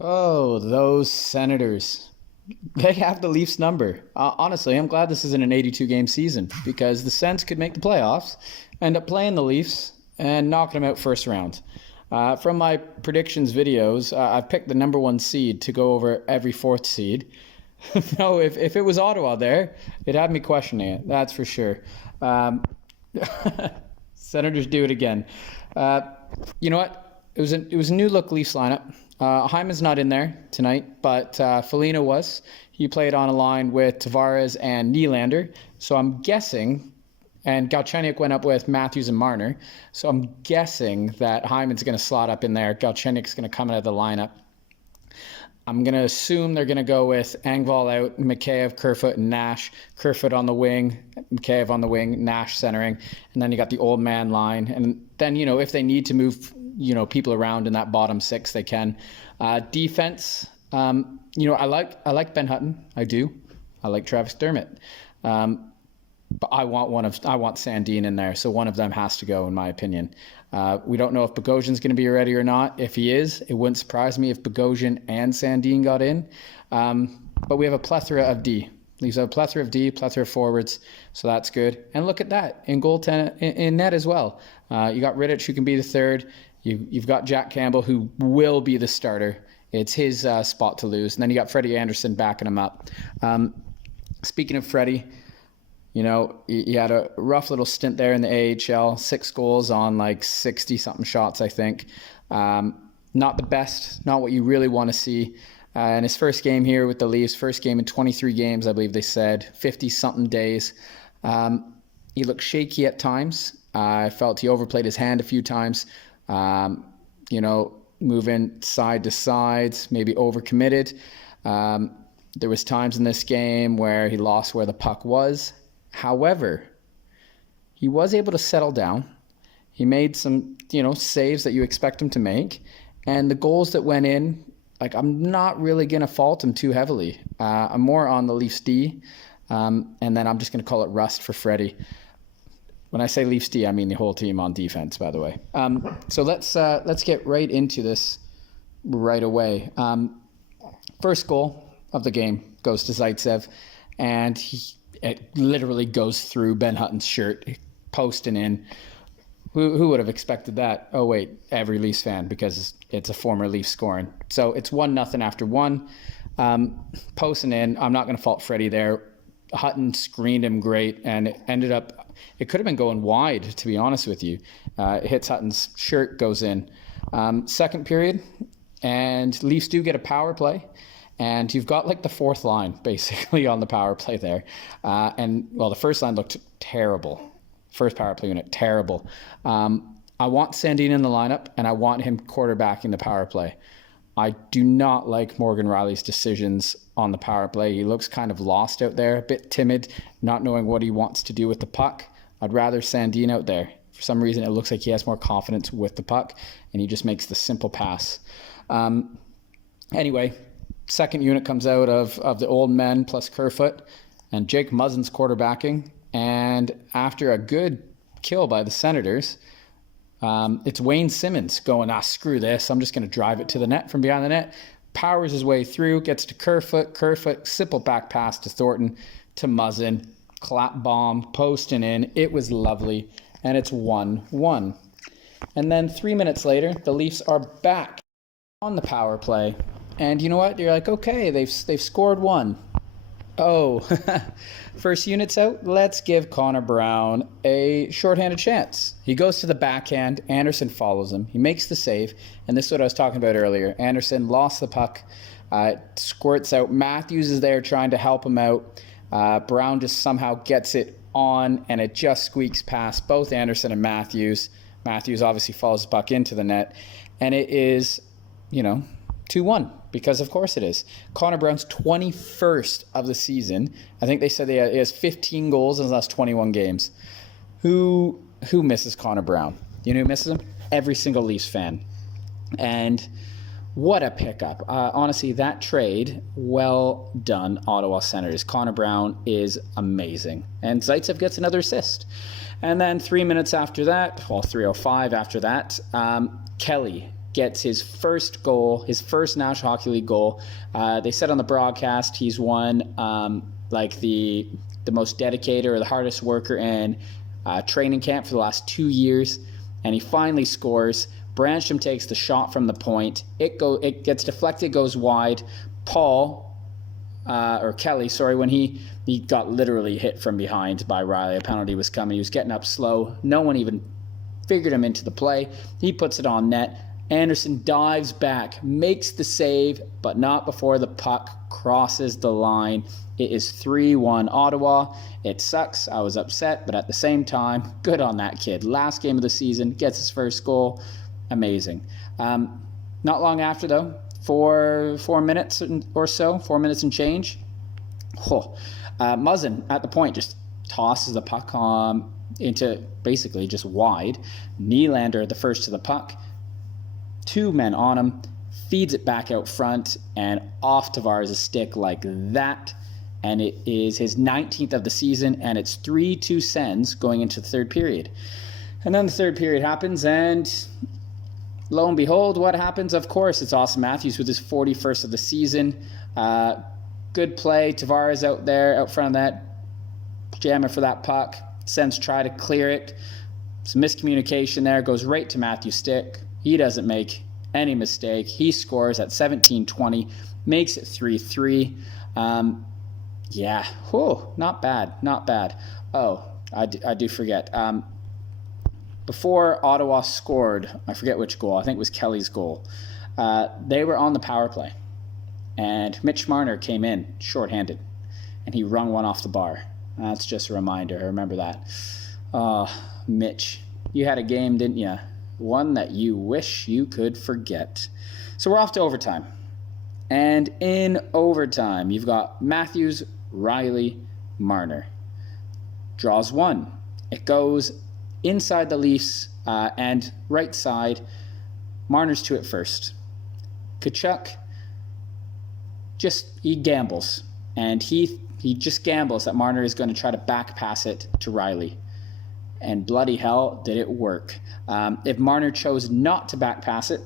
Oh, those Senators. They have the Leafs number. Honestly, I'm glad this isn't an 82 game season because the Sens could make the playoffs, end up playing the Leafs, and knocking them out first round. From my predictions videos, I've picked the number one seed to go over every fourth seed. No, if it was Ottawa there, it had me questioning it, that's for sure. Um, Senators do it again. Uh, you know what? It was a new look Leafs lineup. Hyman's not in there tonight, but Foligno was. He played on a line with Tavares and Nylander. So I'm guessing, and Galchenyuk went up with Matthews and Marner. So I'm guessing that Hyman's going to slot up in there. Galchenyuk's going to come out of the lineup. I'm going to assume they're going to go with Engvall out, Mikheyev, Kerfoot, and Nash. Kerfoot on the wing, Mikheyev on the wing, Nash centering. And then you got the old man line. And then, if they need to move, people around in that bottom six, they can. Defense, I like Ben Hutton. I do. I like Travis Dermott. But I want Sandin in there, so one of them has to go, in my opinion. We don't know if Bogosian's going to be ready or not. If he is, it wouldn't surprise me if Bogosian and Sandin got in. But we have a plethora of D. Leaves have a plethora of D, plethora of forwards, so that's good. And look at that, in goaltend, in net as well. You got Rittich, who can be the third. You've got Jack Campbell, who will be the starter. It's his spot to lose. And then you got Freddie Anderson backing him up. Speaking of Freddie, he had a rough little stint there in the AHL, 6 goals on like 60-something shots, I think. Not the best, not what you really want to see. In his first game here with the Leafs, first game in 23 games, I believe they said, 50-something days. He looked shaky at times. I felt he overplayed his hand a few times. Moving side to side, maybe overcommitted. There was times in this game where he lost where the puck was. However, he was able to settle down. He made some, saves that you expect him to make. And the goals that went in, I'm not really going to fault him too heavily. I'm more on the Leafs D. And then I'm just going to call it rust for Freddie. When I say Leafs D, I mean the whole team on defense, by the way. So let's get right into this right away. First goal of the game goes to Zaitsev, and it literally goes through Ben Hutton's shirt, posting in. Who would have expected that? Oh, wait, every Leafs fan, because it's a former Leafs scoring. So it's 1-0 after one. Posting in, I'm not going to fault Freddie there. Hutton screened him great, and it could have been going wide, to be honest with you. It hits Hutton's shirt, goes in. Second period, and Leafs do get a power play. And you've got the fourth line basically on the power play there. The first line looked terrible. First power play unit, terrible. I want Sandin in the lineup, and I want him quarterbacking the power play. I do not like Morgan Rielly's decisions on the power play. He looks kind of lost out there, a bit timid, not knowing what he wants to do with the puck. I'd rather Sandin out there. For some reason, it looks like he has more confidence with the puck, and he just makes the simple pass. Anyway, second unit comes out of the old men plus Kerfoot, and Jake Muzzin's quarterbacking. And after a good kill by the Senators, it's Wayne Simmons going, screw this. I'm just going to drive it to the net from behind the net. Powers his way through, gets to Kerfoot. Kerfoot, simple back pass to Thornton, to Muzzin. Clap bomb, posting in. It was lovely. And it's 1-1. And then 3 minutes later, the Leafs are back on the power play. And you know what? You're like, okay, they've scored one. Oh, first unit's out. Let's give Connor Brown a shorthanded chance. He goes to the backhand. Anderson follows him. He makes the save. And this is what I was talking about earlier. Anderson lost the puck. Squirts out. Matthews is there trying to help him out. Brown just somehow gets it on, and it just squeaks past both Anderson and Matthews. Matthews obviously follows the puck into the net. And it is, 2-1, because of course it is. Connor Brown's 21st of the season. I think they said he has 15 goals in his last 21 games. Who misses Connor Brown? You know who misses him? Every single Leafs fan. And what a pickup. Honestly, that trade, well done, Ottawa Senators. Connor Brown is amazing. And Zaitsev gets another assist. And then 3 minutes after that, 3:05 after that, Kelly gets his first goal, his first National Hockey League goal. They said on the broadcast he's won like the most dedicated or the hardest worker in training camp for the last 2 years, and he finally scores. Branstrom takes the shot from the point. It gets deflected, goes wide. Kelly, when he got literally hit from behind by Riley. A penalty was coming. He was getting up slow. No one even figured him into the play. He puts it on net. Anderson dives back, makes the save, but not before the puck crosses the line. It is 3-1 Ottawa. It sucks. I was upset, but at the same time, good on that kid. Last game of the season, gets his first goal. Amazing. Not long after, though, 4 minutes or so, 4 minutes and change, Muzzin at the point just tosses the puck into basically just wide. Nylander, the first to the puck, 2 men on him, feeds it back out front and off Tavares' stick like that. And it is his 19th of the season, and it's 3-2 Sens going into the third period. And then the third period happens, and lo and behold, what happens? Of course, it's Auston Matthews with his 41st of the season. Good play. Tavares out there, out front of that, jamming for that puck. Sens try to clear it. Some miscommunication there. Goes right to Matthews' stick. He doesn't make any mistake. He scores at 17:20. Makes it 3-3. Not bad. Oh, I do forget. Before Ottawa scored, I forget which goal, I think it was Kelly's goal, they were on the power play. And Mitch Marner came in shorthanded, and he wrung one off the bar. That's just a reminder. I remember that. Mitch, you had a game, didn't you? One that you wish you could forget. So we're off to overtime. And in overtime, you've got Matthews, Riley, Marner. Draws one. It goes inside the Leafs and right side. Marner's to it first. Tkachuk he gambles. And he just gambles that Marner is going to try to back pass it to Riley. And bloody hell, did it work. If Marner chose not to back pass it,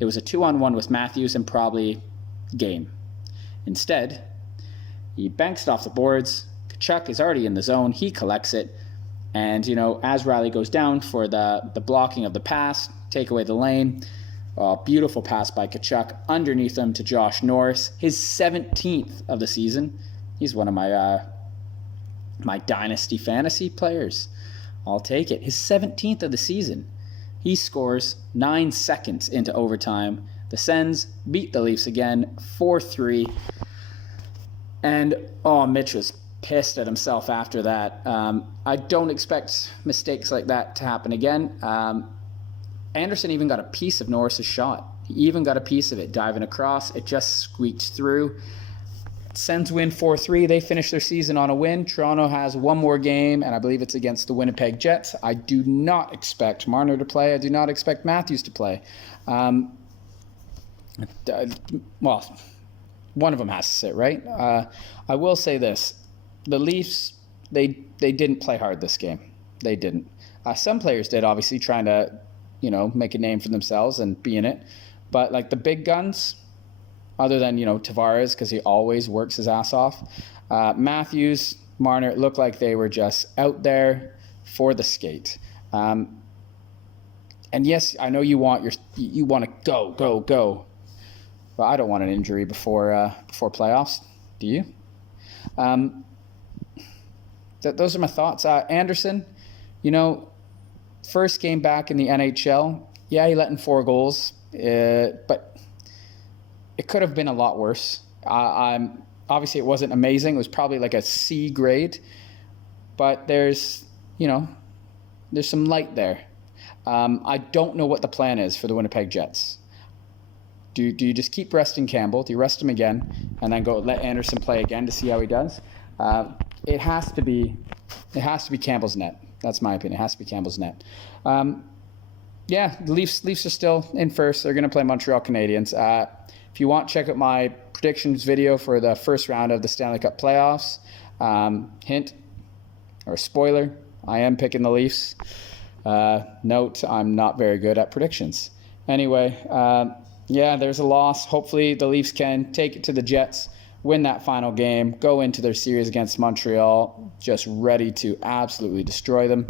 it was a 2-on-1 with Matthews and probably game. Instead, he banks it off the boards. Tkachuk is already in the zone. He collects it. And, as Riley goes down for the blocking of the pass, take away the lane, beautiful pass by Tkachuk underneath him to Josh Norris, his 17th of the season. He's one of my dynasty fantasy players. I'll take it. His 17th of the season. He scores 9 seconds into overtime. The Sens beat the Leafs again, 4-3. And, Mitch was pissed at himself after that. I don't expect mistakes like that to happen again. Anderson even got a piece of Norris's shot. He even got a piece of it diving across. It just squeaked through. Sens win 4-3. They finish their season on a win. Toronto has one more game, and I believe it's against the Winnipeg Jets. I do not expect Marner to play. I do not expect Matthews to play. One of them has to sit, right? I will say this. The Leafs, they didn't play hard this game. They didn't. Some players did, obviously, trying to, make a name for themselves and be in it. But, like, the big guns, other than, Tavares, because he always works his ass off, Matthews, Marner, it looked like they were just out there for the skate. And yes, I know you want to go. But I don't want an injury before playoffs. Do you? Those are my thoughts. Anderson, first game back in the NHL. Yeah, he let in 4 goals, but it could have been a lot worse. Obviously, it wasn't amazing. It was probably like a C grade, but there's some light there. I don't know what the plan is for the Winnipeg Jets. Do you just keep resting Campbell? Do you rest him again and then go let Anderson play again to see how he does? It has to be Campbell's net. That's my opinion. It has to be Campbell's net. The Leafs are still in first. They're going to play Montreal Canadiens. If you want, check out my predictions video for the first round of the Stanley Cup playoffs. Hint or spoiler, I am picking the Leafs. Note, I'm not very good at predictions. Anyway, yeah, there's a loss. Hopefully the Leafs can take it to the Jets, win that final game, go into their series against Montreal, just ready to absolutely destroy them.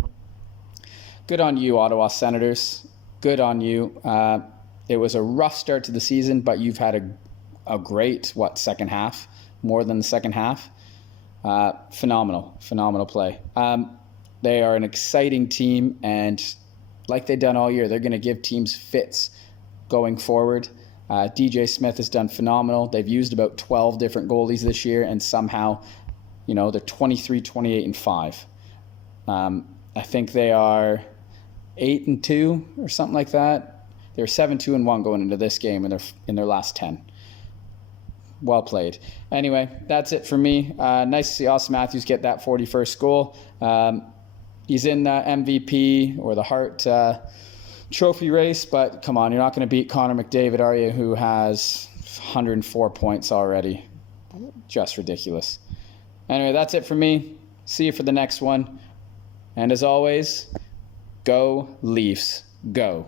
Good on you, Ottawa Senators. Good on you. It was a rough start to the season, but you've had a great, second half? More than the second half. Phenomenal play. They are an exciting team, and like they've done all year, they're going to give teams fits going forward. DJ Smith has done phenomenal. They've used about 12 different goalies this year, and somehow, they're 23, 28, and 5. I think they are 8-2 or something like that. They're 7-2-1 going into this game in their last 10. Well played. Anyway, that's it for me. Nice to see Austin Matthews get that 41st goal. He's in the MVP or the Hart trophy race, but come on, you're not going to beat Connor McDavid, are you, who has 104 points already? Just ridiculous. Anyway, that's it for me. See you for the next one. And as always, go Leafs, go.